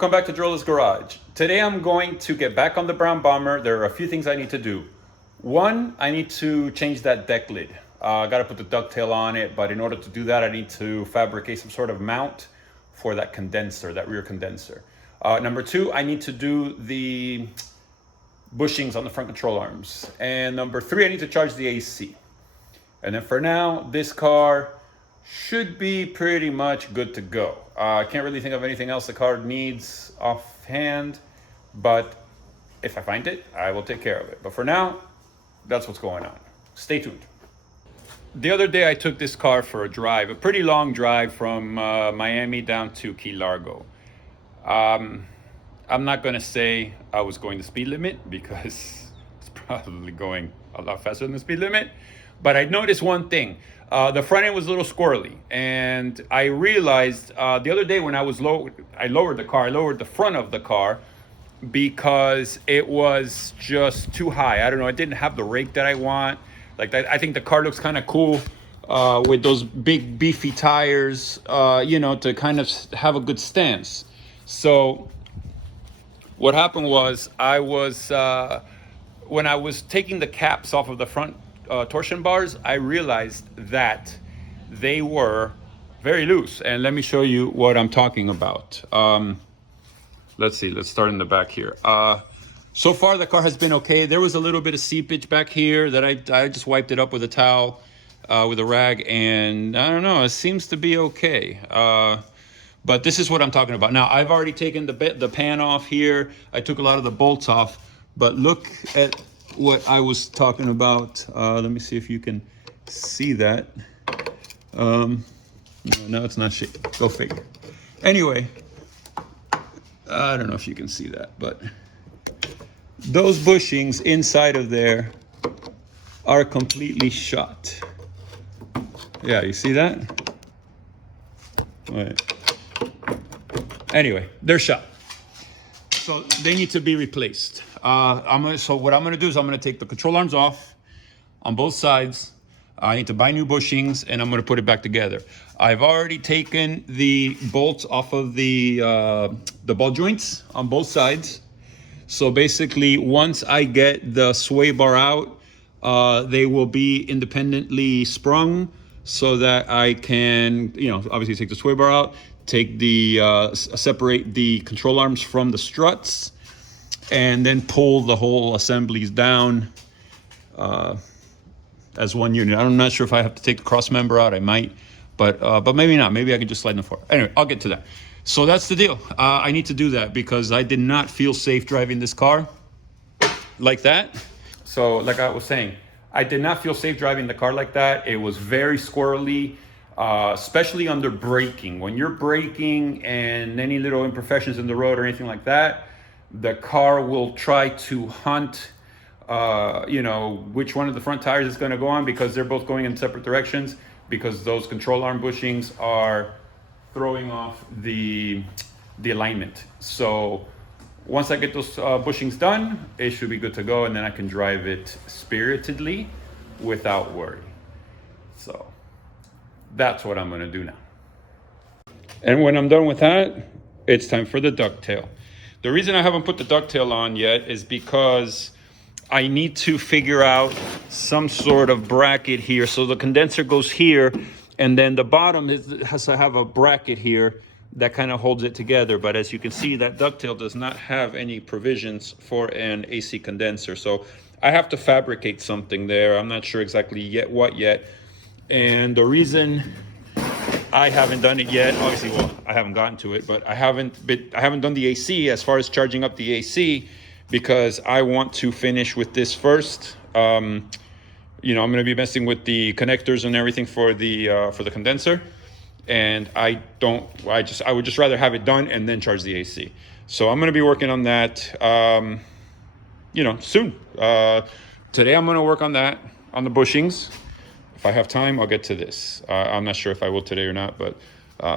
Welcome back to Drill's Garage. Today I'm going to get back on the brown bomber. There are a few things I need to do. One, I need to change that deck lid. I got to put the ducktail on it, but in order to do that, I need to fabricate some sort of mount for that condenser, that rear condenser. Number two, I need to do the bushings on the front control arms. And number three, I need to charge the AC. And then for now, this car should be pretty much good to go. I can't really think of anything else the car needs offhand, but if I find it, I will take care of it. But for now, that's what's going on. Stay tuned. The other day I took this car for a drive, a pretty long drive from Miami down to Key Largo. I'm not gonna say I was going the speed limit because it's probably going a lot faster than the speed limit, but I noticed one thing. The front end was a little squirrely, and I realized the other day when I lowered the front of the car because it was just too high. I don't know, it didn't have the rake that I want. Like I think the car looks kind of cool with those big beefy tires, to kind of have a good stance. So what happened was when I was taking the caps off of the front torsion bars, I realized that they were very loose. And let me show you what I'm talking about. Let's see, let's start in the back here. So far the car has been okay. There was a little bit of seepage back here that I just wiped it up with a towel, with a rag, and I don't know, it seems to be okay. But this is what I'm talking about. Now, I've already taken the pan off here. I took a lot of the bolts off, but look at what I was talking about. Let me see if you can see that. No, it's not shit. Go figure. Anyway, I don't know if you can see that, but those bushings inside of there are completely shot. Yeah, you see that? All right. Anyway, they're shot. So they need to be replaced. So what I'm gonna do is I'm gonna take the control arms off on both sides. I need to buy new bushings and I'm gonna put it back together. I've already taken the bolts off of the ball joints on both sides. So basically, once I get the sway bar out, they will be independently sprung so that I can, obviously take the sway bar out, take separate the control arms from the struts, and then pull the whole assemblies down as one unit. I'm not sure if I have to take the cross member out. I might, but maybe not. Maybe I can just slide them forward. Anyway, I'll get to that. So that's the deal. I need to do that because I did not feel safe driving this car like that. So like I was saying, I did not feel safe driving the car like that. It was very squirrely, especially under braking. When you're braking and any little imperfections in the road or anything like that, the car will try to hunt, which one of the front tires is going to go on because they're both going in separate directions because those control arm bushings are throwing off the alignment. So once I get those bushings done, it should be good to go, and then I can drive it spiritedly without worry. So that's what I'm going to do now. And when I'm done with that, it's time for the ducktail. The reason I haven't put the ducktail on yet is because I need to figure out some sort of bracket here. So the condenser goes here, and then the bottom has to have a bracket here that kind of holds it together. But as you can see, that ducktail does not have any provisions for an AC condenser. So I have to fabricate something there. I'm not sure exactly what yet. And the reason I haven't done it yet, obviously, well, I haven't gotten to it, but I haven't done the AC as far as charging up the AC because I want to finish with this first. I'm going to be messing with the connectors and everything for the condenser, and I would just rather have it done and then charge the AC. So I'm going to be working on that, soon. Today I'm going to work on that, on the bushings. If I have time, I'll get to this. I'm not sure if I will today or not, but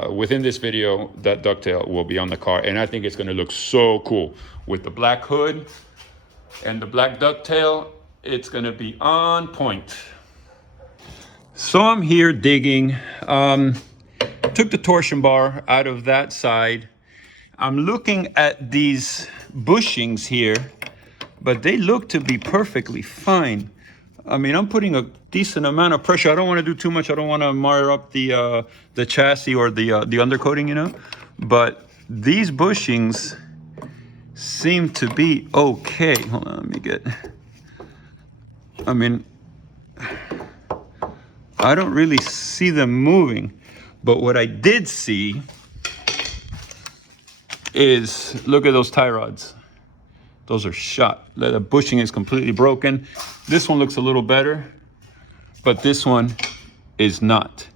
within this video, that ducktail will be on the car, and I think it's going to look so cool with the black hood and the black ducktail. It's going to be on point. So I'm here digging. Took the torsion bar out of that side I'm looking at these bushings here, but they look to be perfectly fine. I mean, I'm putting a decent amount of pressure. I don't want to do too much. I don't want to mar up the chassis or the undercoating, you know. But these bushings seem to be okay. Hold on, let me get. I mean, I don't really see them moving, but what I did see is, look at those tie rods. Those are shot. The bushing is completely broken. This one looks a little better, but this one is not.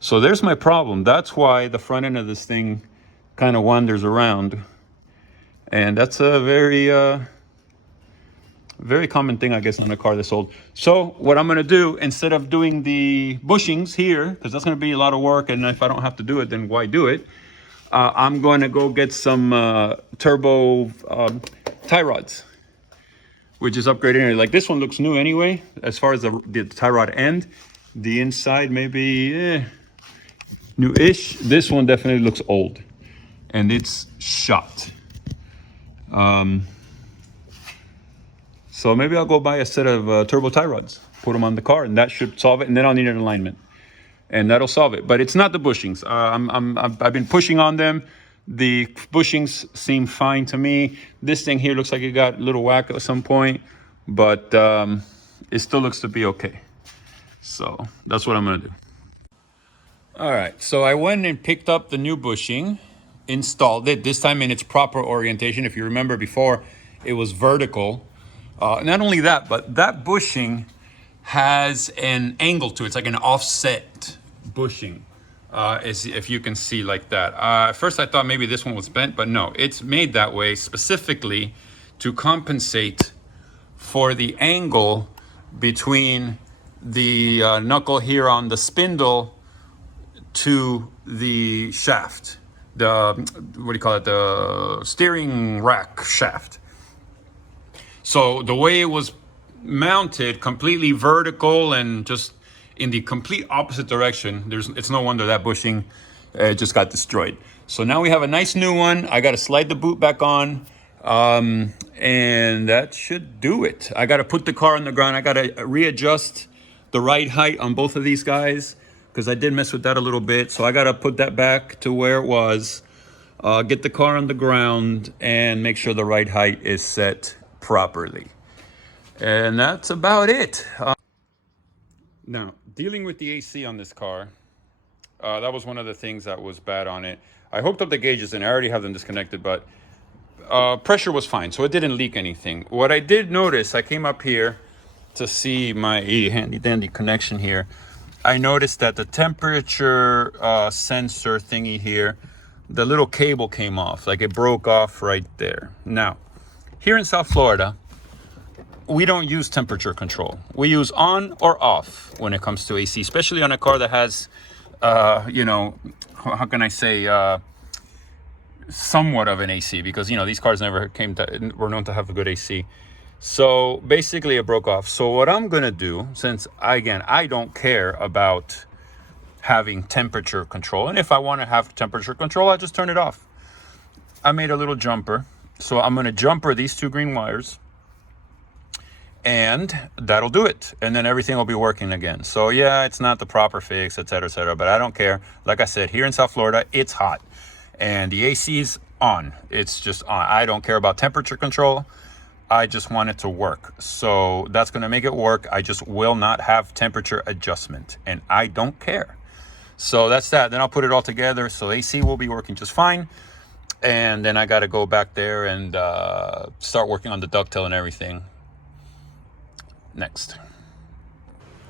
So there's my problem. That's why the front end of this thing kind of wanders around. And that's a very common thing, I guess, on a car that's old. So what I'm gonna do, instead of doing the bushings here, because that's gonna be a lot of work, and if I don't have to do it, then why do it? I'm going to go get some turbo tie rods, which is upgraded anyway. Like this one looks new anyway, as far as the tie rod end. The inside maybe new-ish. This one definitely looks old, and it's shot. So maybe I'll go buy a set of turbo tie rods, put them on the car, and that should solve it. And then I'll need an alignment, and that'll solve it. But it's not the bushings. I've been pushing on them. The bushings seem fine to me. This thing here looks like it got a little whack at some point, but it still looks to be okay. So that's what I'm gonna do. All right, so I went and picked up the new bushing, installed it, this time in its proper orientation. If you remember before, it was vertical. Not only that, but that bushing has an angle to it. It's like an offset bushing, if you can see like that. At first I thought maybe this one was bent, but no, it's made that way specifically to compensate for the angle between the knuckle here on the spindle to the shaft, the, what do you call it, the steering rack shaft. So the way it was mounted, completely vertical and just in the complete opposite direction, it's no wonder that bushing just got destroyed. So now we have a nice new one. I got to slide the boot back on, and that should do it. I got to put the car on the ground. I got to readjust the ride height on both of these guys, because I did mess with that a little bit. So I got to put that back to where it was, get the car on the ground, and make sure the ride height is set properly. And that's about it. Now, dealing with the AC on this car, that was one of the things that was bad on it. I hooked up the gauges and I already have them disconnected, but pressure was fine, so it didn't leak anything. What I did notice, I came up here to see my handy dandy connection here. I noticed that the temperature sensor thingy here, the little cable came off, like it broke off right there. Now, here in South Florida, we don't use temperature control. We use on or off when it comes to AC, especially on a car that has, you know, how can I say, somewhat of an AC, because, you know, these cars never were known to have a good AC. So basically it broke off. So what I'm gonna do, since I don't care about having temperature control, and if I want to have temperature control, I just turn it off. I made a little jumper. So I'm gonna jumper these two green wires, and that'll do it. And then everything will be working again. So yeah, it's not the proper fix, etc., but I don't care. Like I said, here in South Florida, it's hot and the AC is on. It's just on. I don't care about temperature control. I just want it to work. So that's gonna make it work. I just will not have temperature adjustment, and I don't care. So that's that. Then I'll put it all together. So AC will be working just fine. And then I got to go back there and start working on the ducktail and everything next.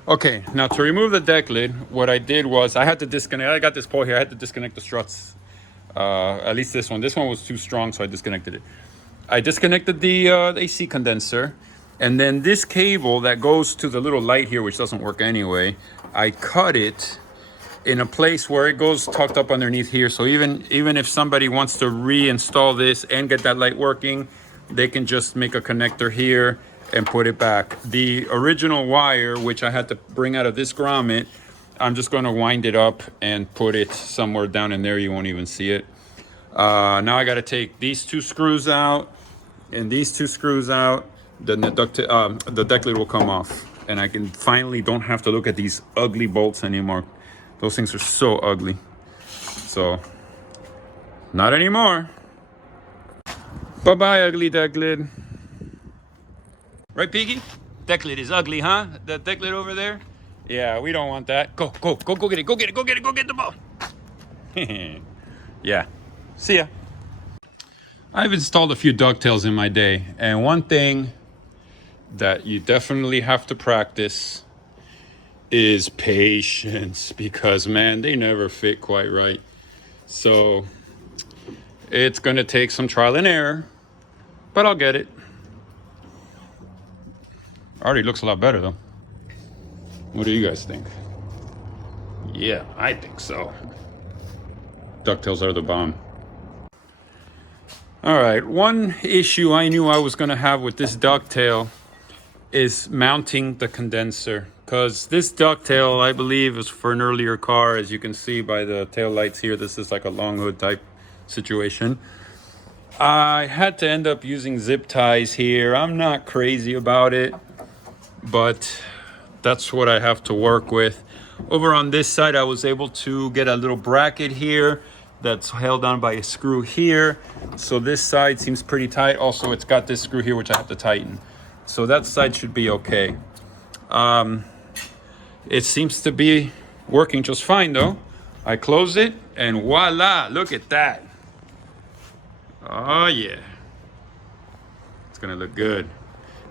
Okay, now to remove the deck lid, what I did was I had to disconnect. I got this pole here. I had to disconnect the struts. At least this one. This one was too strong, so I disconnected it. I disconnected the AC condenser, and then this cable that goes to the little light here, which doesn't work anyway, I cut it in a place where it goes tucked up underneath here. So even if somebody wants to reinstall this and get that light working, they can just make a connector here and put it back. The original wire, which I had to bring out of this grommet, I'm just going to wind it up and put it somewhere down in there. You won't even see it. Now I got to take these two screws out and these two screws out. Then the deck lid will come off, and I can finally don't have to look at these ugly bolts anymore. Those things are so ugly. So, not anymore. Bye-bye, ugly deck lid. Right, Piggy? Deck lid is ugly, huh? That deck lid over there? Yeah, we don't want that. Go get it, go get it, go get it, go get the ball. Yeah, see ya. I've installed a few ducktails in my day, and one thing that you definitely have to practice is patience, because man, they never fit quite right. So it's gonna take some trial and error, but I'll get it. Already looks a lot better though. What do you guys think? Yeah, I think so. Ducktails are the bomb. All right, one issue I knew I was gonna have with this ducktail is mounting the condenser, because this ducktail, I believe, is for an earlier car. As you can see by the tail lights here, this is like a long hood type situation. I had to end up using zip ties here. I'm not crazy about it, but that's what I have to work with. Over on this side, I was able to get a little bracket here that's held on by a screw here. So this side seems pretty tight. Also, it's got this screw here, which I have to tighten. So that side should be okay. It seems to be working just fine though. I close it and voila, look at that. Oh yeah, it's gonna look good.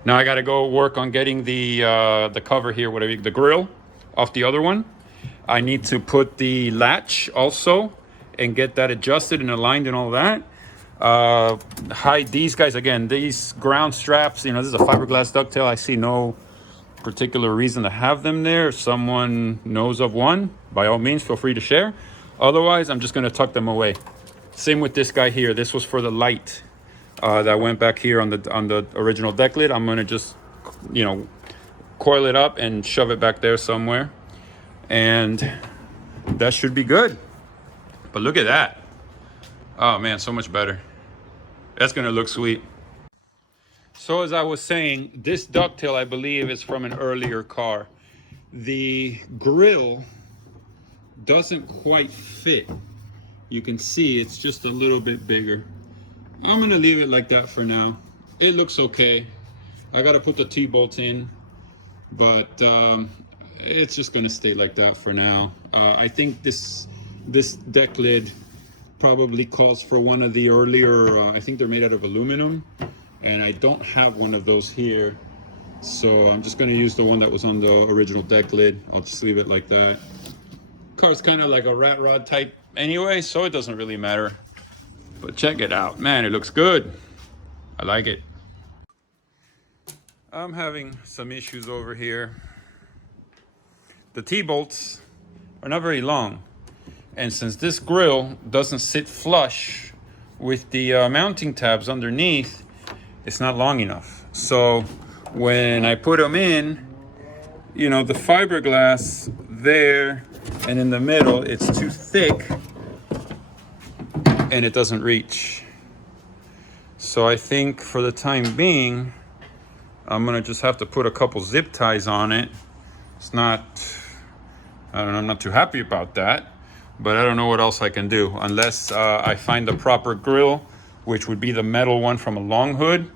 Now I gotta go work on getting the cover here, whatever, the grill off the other one. I need to put the latch also and get that adjusted and aligned and all that. Hide these guys, again, these ground straps, you know, this is a fiberglass ducktail. I see no particular reason to have them there. If someone knows of one, by all means, feel free to share. Otherwise, I'm just gonna tuck them away. Same with this guy here. This was for the light that went back here on the original deck lid. I'm gonna just, you know, coil it up and shove it back there somewhere. And that should be good. But look at that. Oh man, so much better. That's gonna look sweet. So as I was saying, this ducktail, I believe, is from an earlier car. The grill doesn't quite fit. You can see it's just a little bit bigger. I'm gonna leave it like that for now. It looks okay. I gotta put the T-bolts in, but it's just gonna stay like that for now. I think this deck lid probably calls for one of the earlier, I think they're made out of aluminum, and I don't have one of those here. So I'm just gonna use the one that was on the original deck lid. I'll just leave it like that. Car's kind of like a rat rod type anyway, so it doesn't really matter. But check it out, man, it looks good. I like it. I'm having some issues over here. The T-bolts are not very long. And since this grill doesn't sit flush with the mounting tabs underneath, it's not long enough. So when I put them in, you know, the fiberglass there and in the middle, it's too thick and it doesn't reach. So I think for the time being, I'm gonna just have to put a couple zip ties on it. It's not, I don't know, I'm not too happy about that, but I don't know what else I can do unless I find the proper grill, which would be the metal one from a long hood.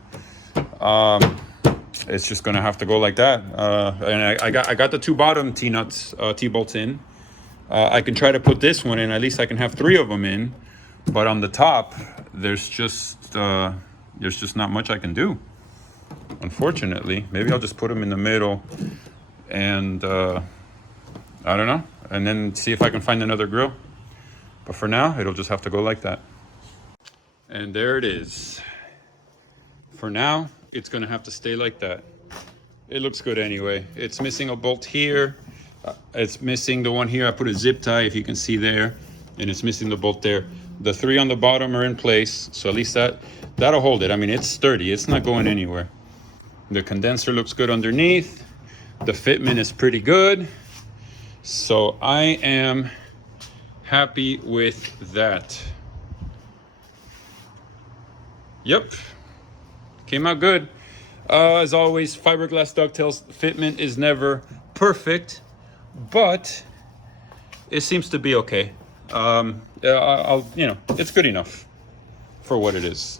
It's just gonna have to go like that. And I got the two bottom T-nuts, T-bolts in. I can try to put this one in, at least I can have 3 of them in, but on the top, there's just not much I can do, unfortunately. Maybe I'll just put them in the middle and I don't know, and then see if I can find another grill. But for now, it'll just have to go like that. And there it is. For now, it's gonna have to stay like that. It looks good anyway. It's missing a bolt here. It's missing the one here. I put a zip tie, if you can see there, and it's missing the bolt there. The 3 on the bottom are in place, so at least that'll hold it. I mean, it's sturdy. It's not going anywhere. The condenser looks good underneath. The fitment is pretty good. So I am happy with that. Yep, came out good. As always, fiberglass ducktails fitment is never perfect, but it seems to be okay. I'll, you know, it's good enough for what it is.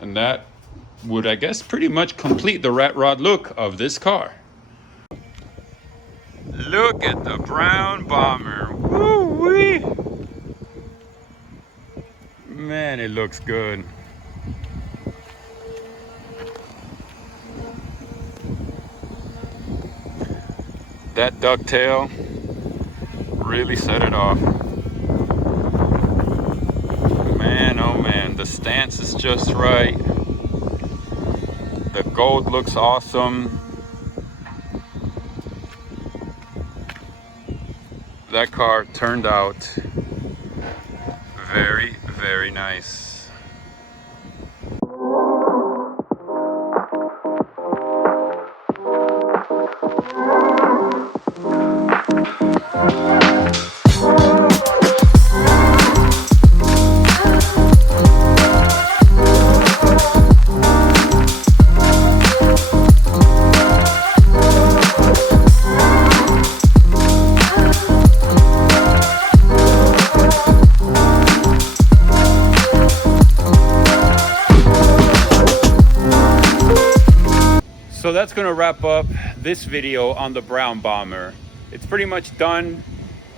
And that would, I guess, pretty much complete the rat rod look of this car. Look at the brown bomber. Woo-wee! Man, it looks good. That ducktail really set it off. Man, oh man, the stance is just right. The gold looks awesome. That car turned out very, very nice. So that's going to wrap up this video on the brown bomber. It's pretty much done.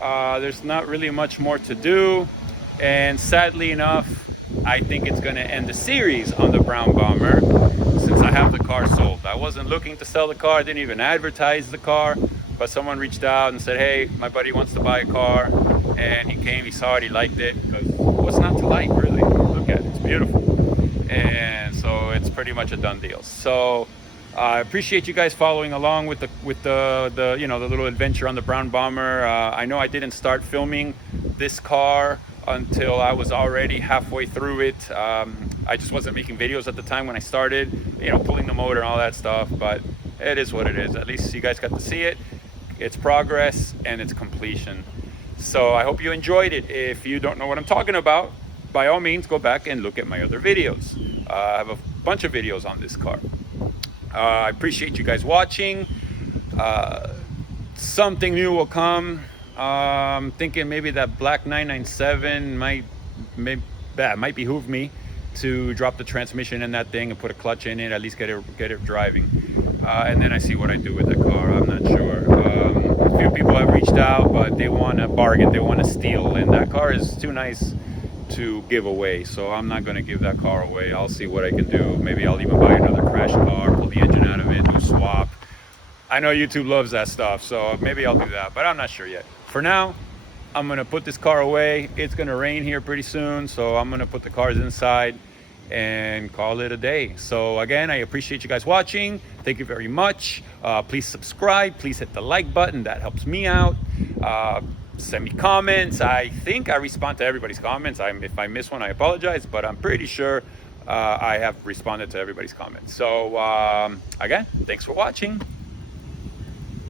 There's not really much more to do, and sadly enough, I think it's going to end the series on the brown bomber since I have the car sold. I wasn't looking to sell the car, I didn't even advertise the car, but someone reached out and said, hey, my buddy wants to buy a car, and he came, he saw it, he liked it, because what's not to like, really? Look at it, it's beautiful. And so it's pretty much a done deal. So I appreciate you guys following along with the you know, the little adventure on the brown bomber. I know I didn't start filming this car until I was already halfway through it. I just wasn't making videos at the time when I started, you know, pulling the motor and all that stuff, but it is what it is. At least you guys got to see it, its progress and its completion. So I hope you enjoyed it. If you don't know what I'm talking about, by all means, go back and look at my other videos. I have a bunch of videos on this car. I appreciate you guys watching. Something new will come. I'm thinking maybe that black 997 might behoove me to drop the transmission in that thing and put a clutch in it, at least get it driving. And then I see what I do with that car. I'm not sure. A few people have reached out, but they want a bargain, they want a steal, and that car is too nice to give away, so I'm not going to give that car away. I'll see what I can do. Maybe I'll even buy another crash car, pull the engine out of it, do a swap. I know YouTube loves that stuff, so maybe I'll do that, but I'm not sure yet. For now, I'm going to put this car away. It's going to rain here pretty soon, so I'm going to put the cars inside and call it a day. So again, I appreciate you guys watching. Thank you very much. Please subscribe, please hit the like button, that helps me out. Send me comments. I think I respond to everybody's comments. If I miss one, I apologize, but I'm pretty sure I have responded to everybody's comments. So again, thanks for watching.